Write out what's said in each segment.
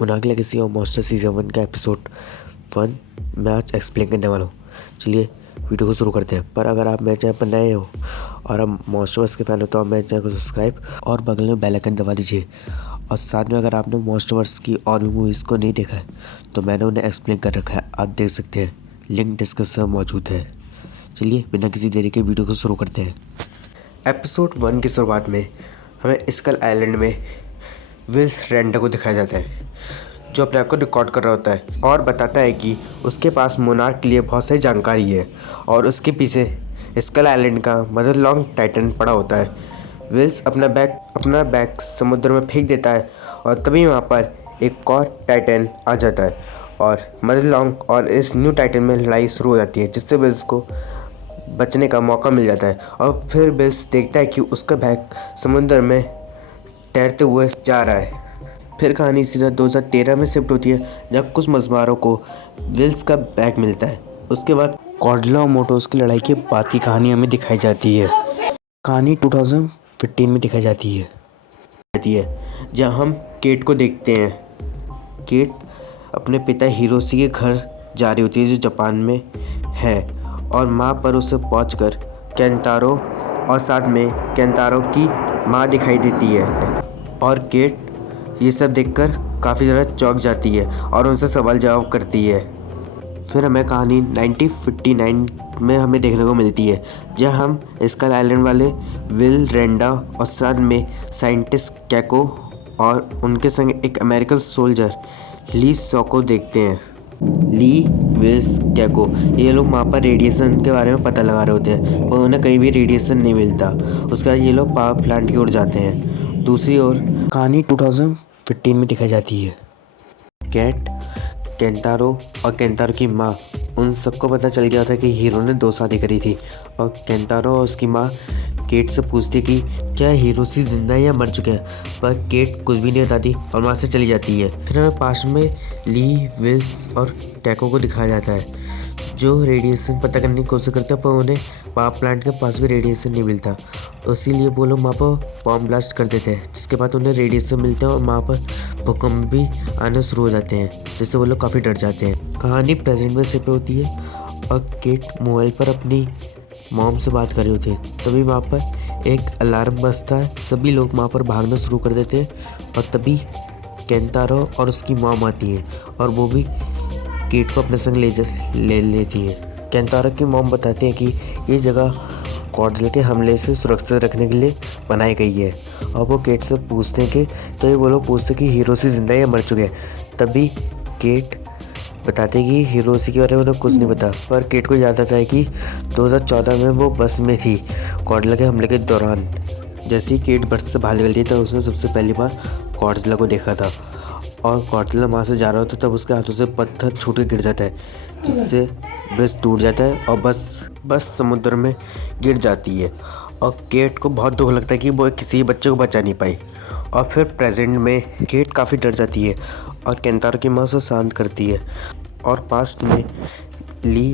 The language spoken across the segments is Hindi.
मोनार्क लेगेसी और मॉन्स्टर सीजन 1 का एपिसोड 1 मैं आज एक्सप्लेन करने वाला हूँ। चलिए वीडियो को शुरू करते हैं। पर अगर आप मेरे चैनल पर नए हो और आप मॉन्स्टरवर्स के फैन हो तो आप मेरे चैनल को सब्सक्राइब और बगल में बेल आइकन दबा दीजिए। और साथ में अगर आपने मॉन्स्टरवर्स की और भी मूवीज़ को नहीं देखा है तो मैंने उन्हें एक्सप्लेन कर रखा है, आप देख सकते हैं, लिंक डिस्क्रिप्शन में मौजूद है। चलिए बिना किसी देरी के वीडियो को शुरू करते हैं। एपिसोड 1 की शुरुआत में हमें स्कल आइलैंड में विल्स रेंडा को दिखाया जाता है, जो अपने आप को रिकॉर्ड कर रहा होता है और बताता है कि उसके पास मोनार्क के लिए बहुत सारी जानकारी है और उसके पीछे स्कल आइलैंड का मदर लॉन्ग टाइटन पड़ा होता है। विल्स अपना बैग समुद्र में फेंक देता है और तभी वहाँ पर एक और टाइटन आ जाता है और मदर लॉन्ग और इस न्यू टाइटन में लड़ाई शुरू हो जाती है, जिससे विल्स को बचने का मौका मिल जाता है। और फिर विल्स देखता है कि उसका बैग समुद्र में तैरते हुए जा रहा है। फिर कहानी सीधा 2013 में शिफ्ट होती है, जब कुछ मछुआरों को विल्स का बैग मिलता है। उसके बाद कॉर्डेला और मोटोस की लड़ाई के बाद की कहानी हमें दिखाई जाती है। कहानी 2015 में दिखाई जाती है जहाँ हम केट को देखते हैं। केट अपने पिता हिरोशी के घर जा रही होती है, जो जापान में है, और माँ पर उसे पहुंचकर केंतारो और साथ में केंतारो की माँ दिखाई देती है। और केट ये सब देखकर काफ़ी ज़्यादा चौंक जाती है और उनसे सवाल जवाब करती है। फिर हमें कहानी 1959 में हमें देखने को मिलती है, जहाँ हम स्कल आइलैंड वाले विल रेंडा और साथ में साइंटिस्ट कैको और उनके संग एक अमेरिकन सोल्जर ली सॉको देखते हैं। ली, विल्स, कैको ये लोग वहाँ पर रेडिएशन के बारे में पता लगा रहे होते हैं, पर उन्हें कहीं भी रेडिएशन नहीं मिलता। उसके बाद ये लोग पावर प्लांट की ओर जाते हैं। दूसरी ओर कहानी 2015 में दिखाई जाती है। कैट, केंतारो और केंतारो की माँ, उन सबको पता चल गया था कि हीरो ने 2 शादी करी थी, और केंतारो और उसकी माँ केट से पूछती कि क्या हिरोशी जिंदा है या मर चुके हैं, पर केट कुछ भी नहीं बताती और वहाँ से चली जाती है। फिर हमें पास में ली, विल्स और कैको को दिखाया जाता है, जो रेडिएशन पता करने की कोशिश करते हैं, पर उन्हें पावर प्लांट के पास भी रेडिएशन नहीं मिलता। तो इसीलिए वो लोग वहाँ पर बॉम्ब ब्लास्ट कर देते हैं, जिसके बाद उन्हें रेडिएशन मिलता है और वहाँ पर भूकंप भी आने शुरू हो जाते हैं, जिससे वो लोग काफ़ी डर जाते हैं। कहानी प्रेजेंट में शिफ्ट होती है और केट मोबाइल पर अपनी मॉम से बात कर रही होती है। तभी वहाँ पर एक अलार्म बजता है, सभी लोग वहाँ पर भागना शुरू कर देते हैं और तभी केंतारो और उसकी मॉम आती है और वो भी केट को अपने संग ले लेती है। केंतारो की मॉम बताती है कि ये जगह कॉर्डेला के हमले से सुरक्षित रखने के लिए बनाई गई है, और वो केट से पूछते हैं कि तो वो लोग पूछते हैं कि हिरोशी जिंदा है या मर चुके हैं। तभी केट बताते हैं कि हिरोशी के बारे में उन्हें कुछ नहीं पता, पर केट को याद आता है कि 2014 में वो बस में थी कॉर्डेला के हमले के दौरान। जैसे ही केट बस से बाहर निकलती है तो उसने सबसे पहली बार कॉर्डेला को देखा था, और कॉर्डेला वहाँ से जा रहा होता तब उसके हाथों से पत्थर छूट के गिर जाता है, जिससे ब्रिज टूट जाता है और बस समुद्र में गिर जाती है। और केट को बहुत दुख लगता है कि वो किसी बच्चे को बचा नहीं पाई। और फिर प्रेजेंट में केट काफ़ी डर जाती है और केंतारो की माँ उसे शांत करती है। और पास्ट में ली,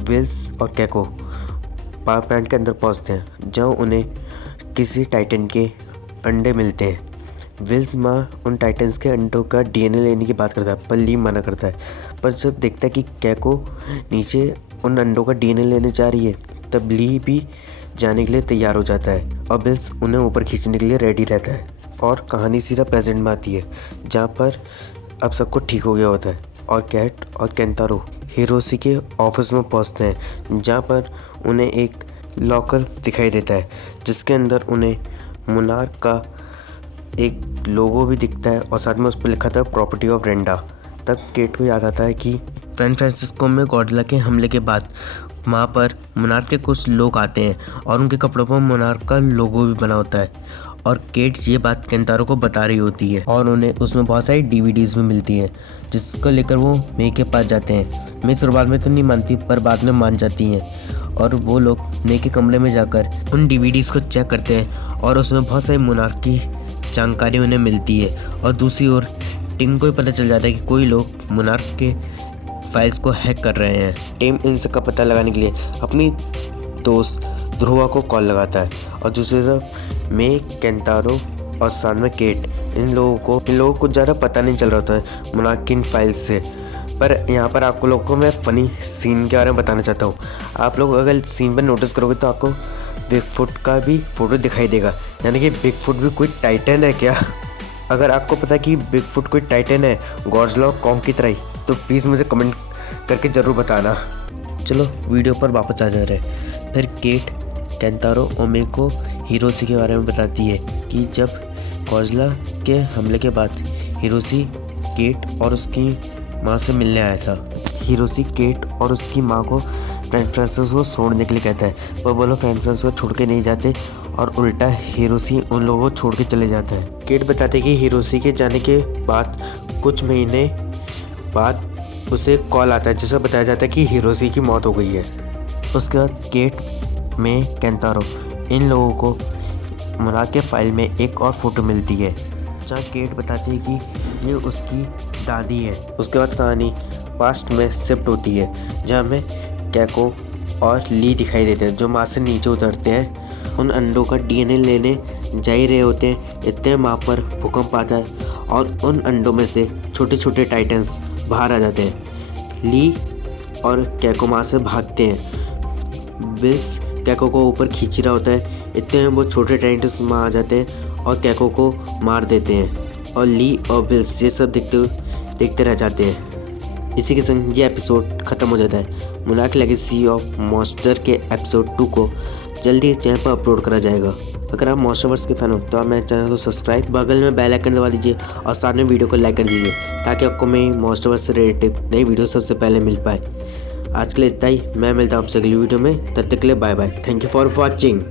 विल्स और कैको पावर प्लांट के अंदर पहुँचते हैं, जहाँ उन्हें किसी टाइटन के अंडे मिलते हैं। विल्स माँ उन टाइटन्स के अंडों का डीएनए लेने की बात करता है, पर ली मना करता है। पर जब देखता है कि कैको नीचे उन अंडों का डीएनए लेने जा रही है, तब ली भी जाने के लिए तैयार हो जाता है और विल्स उन्हें ऊपर खींचने के लिए रेडी रहता है। और कहानी सीधा प्रेजेंट में आती है, जहाँ पर अब सब कुछ ठीक हो गया होता है और कैट और केंतारो हिरोशी के ऑफिस में पहुँचते हैं, जहाँ पर उन्हें एक लॉकर दिखाई देता है, जिसके अंदर उन्हें मोनार्क का एक लोगो भी दिखता है और साथ में उस पर लिखा था प्रॉपर्टी ऑफ रेंडा। तब केट को याद आता है कि सैन फ्रांसिस्को में कॉर्डेला के हमले के बाद वहाँ पर मोनार्क के कुछ लोग आते हैं और उनके कपड़ों पर मोनार्क का लोगो भी बना होता है। और केट ये बात केंतारो को बता रही होती है और उन्हें उसमें बहुत सारी DVDs भी मिलती हैं, जिसको लेकर वो मे के पास जाते हैं। मे शुरुआत में तो नहीं मानती, पर बाद में मान जाती हैं और वो लोग मे के कमरे में जाकर उन DVDs को चेक करते हैं और उसमें बहुत सारी मोनार्क की जानकारी उन्हें मिलती है। और दूसरी ओर टिम को भी पता चल जाता है कि कोई लोग मोनार्क के फाइल्स को हैक कर रहे हैं। टिम इन सब का पता लगाने के लिए अपनी दोस्त ध्रुवा को कॉल लगाता है और दूसरी तरफ मे, केंतारो और साथ में केट इन लोगों को कुछ ज़्यादा पता नहीं चल रहा होता है मोनार्किन फाइल्स से। पर यहाँ पर आपको लोगों को मैं फ़नी सीन के बारे में बताना चाहता हूँ। आप लोग अगर सीन पर नोटिस करोगे तो आपको बिगफुट का भी फ़ोटो दिखाई देगा, यानी कि बिगफुट भी कोई टाइटन है क्या? अगर आपको पता है कि बिगफुट कोई टाइटन है गॉडजिला और कॉन्ग की तरह ही, तो प्लीज़ मुझे कमेंट करके ज़रूर बताना। चलो वीडियो पर वापस आ जा रहे। फिर केट केंतारो ओमेगा को हिरोशी के बारे में बताती है कि जब गॉडजिला के हमले के बाद हिरोशी केट और उसकी माँ से मिलने आया था। हिरोशी केट और उसकी माँ को सैन फ्रांसिस्को छोड़ने के लिए कहता है, पर वो लोग सैन फ्रांसिस्को छोड़ के नहीं जाते और उल्टा हिरोशी उन लोगों को छोड़ के चले जाता है। केट बताते कि हिरोशी के जाने के बाद कुछ महीने बाद उसे कॉल आता है जिसमें बताया जाता है कि हिरोशी की मौत हो गई है। उसके बाद केट में केंतारो इन लोगों को मोनार्क के फाइल में एक और फोटो मिलती है जहाँ केट बताती है कि ये उसकी दादी है। उसके बाद कहानी पास्ट में शिफ्ट होती है जहाँ हमें कैको और ली दिखाई देते हैं जो माँ से नीचे उतरते हैं। उन अंडों का डीएनए लेने जा ही रहे होते हैं, इतने वहाँ पर भूकंप आता है और उन अंडों में से छोटे छोटे टाइटन्स बाहर आ जाते हैं। ली और कैको माँ से भागते हैं। बिल्स कैको को ऊपर खींच रहा होता है, इतने में वो छोटे टाइटन्स वहाँ आ जाते हैं और कैको को मार देते हैं और ली और बिल्स ये सब देखते रह जाते हैं। इसी के संग ये एपिसोड ख़त्म हो जाता है। मोनार्क लेगेसी ऑफ मॉन्स्टर के एपिसोड 2 को जल्दी चैनल पर अपलोड करा जाएगा। अगर आप मॉन्स्टरवर्स के फैन हो तो आप मेरे चैनल को सब्सक्राइब, बगल में बेल आइकन दबा दीजिए और साथ में वीडियो को लाइक कर दीजिए ताकि आपको मेरी मॉन्स्टरवर्स से रिलेटेड नई वीडियो सबसे पहले मिल पाए। आज के लिए इतना ही, मैं मिलता हूँ आपसे अगली वीडियो में। तब तक के लिए bye bye. Thank you for watching.